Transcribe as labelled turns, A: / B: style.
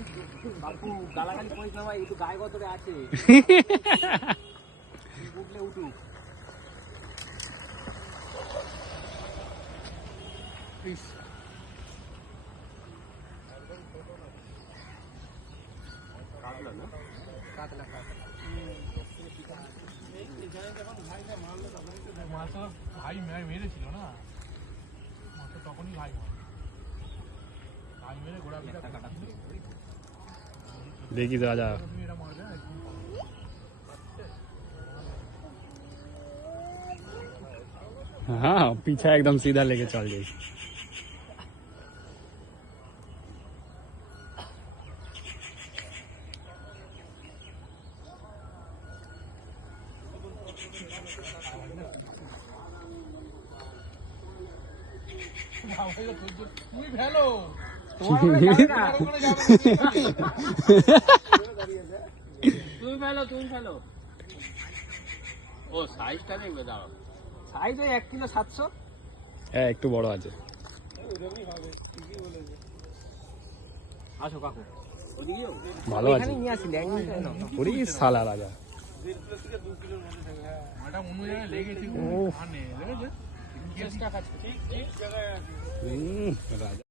A: বাপু গালাগালি করিস না ভাই, একটু গায়ে গতরে আছে। উঠলে উঠুক। কাতলা না? কাতলা কাতলা।
B: মাছটা ভাই মেরেছিল না, মাছটা তখনই ভাই মেরে ঘোড়া কাটা।
C: देखी राजा हाँ पीछा एकदम सीधा लेके चल गई।
B: তুমি ফেলো
A: তুমি ফেলো। ও সাইজটা দেখবে, দাঁড়াও। সাইজ ওই 1 কিলো 700।
C: হ্যাঁ একটু বড় আছে।
A: আসো কাকু, ওদিকেও
C: ভালো আছে।
A: এখানে নিয়ে আসি, ল্যাঙ্গুয়েজটা নাও।
C: ওরে শালা রাজা,
B: 1.5 কিলো থেকে 2 কিলোর মধ্যে থাকে। হ্যাঁ এটা অন্য জায়গায় লেগেছে,
C: ও
B: আনে লেগেছে।
A: চেষ্টা কাজ ঠিক জায়গায় আছে।
C: রাজা।